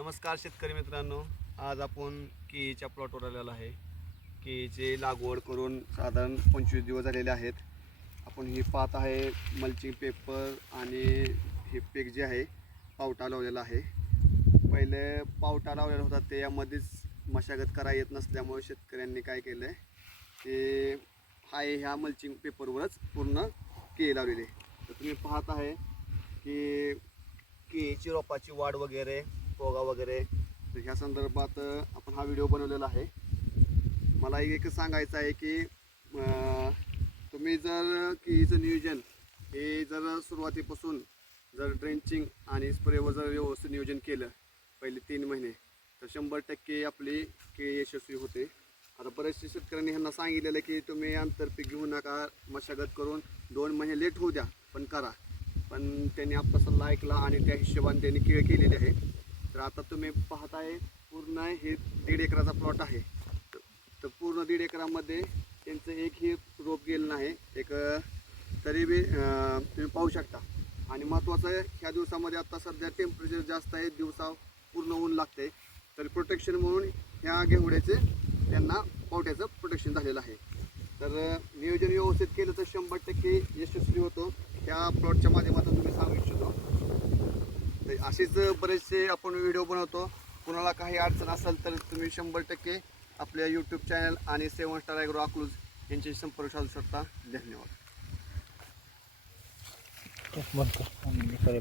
नमस्कार शेतकरी मित्रांनो. आज आपण केळीच्या प्लॉटवर आलेलो आहे. केळीचे लागवड करून साधारण पंचवीस दिवस झालेले आहेत. आपण ही पाहत आहे मल्चिंग पेपर आणि हे पीक जे आहे पावटा लावलेला आहे. पहिले पावटा लावलेला होता ते यामध्येच मशागत करा येत नसल्यामुळे शेतकऱ्यांनी काय केलं आहे ते हाय ह्या मल्चिंग पेपरवरच पूर्ण केळी लावलेली आहे. तर तुम्ही पाहत आहे की केळीची रोपाची वाढ वगैरे पोगा वगैरे. तर ह्या संदर्भात आपण हा व्हिडिओ बनवलेला आहे. मला एक सांगायचं आहे की तुम्ही जर केळीचं नियोजन हे जर सुरुवातीपासून जर ड्रेंचिंग आणि स्प्रेवर जर व्यवस्थित नियोजन केलं पहिले तीन महिने तर शंभर टक्के आपली केळी यशस्वी होते. आता बरेचसे शेतकऱ्यांनी ह्यांना सांगितलेलं आहे की तुम्ही आंतरपीक घेऊ नका मशागत करून दोन महिने लेट होऊ द्या पण करा. पण त्यांनी आपला सल्ला ऐकला आणि त्या हिशोबाने त्यांनी केळ केलेली आहे. तर आता तुम्ही पाहताय पूर्ण हे दीड एकराचा प्लॉट आहे. तर पूर्ण दीड एकरामध्ये त्यांचं एकही रोप गेलं नाही एक तरी बी तुम्ही पाहू शकता. आणि महत्त्वाचं आहे ह्या दिवसामध्ये आता सध्या टेम्परेचर जास्त आहे दिवसा पूर्ण ऊन लागते तर प्रोटेक्शन म्हणून ह्या घेवड्याचे त्यांना पावट्याचं प्रोटेक्शन झालेलं आहे. तर नियोजन व्यवस्थित केलं तर शंभर टक्के यशस्वी होतो. ह्या प्लॉटच्या माध्यमातून तुम्ही सांगू इच्छितो. असेच बरेचसे आपण व्हिडिओ बनवतो. कुणाला काही अडचण असेल तर तुम्ही शंभर टक्के आपल्या यूट्यूब चॅनल आणि सेवन स्टार ॲग्रो अक्लूज यांच्याशी संपर्क साधू शकता. धन्यवाद. बंद कर.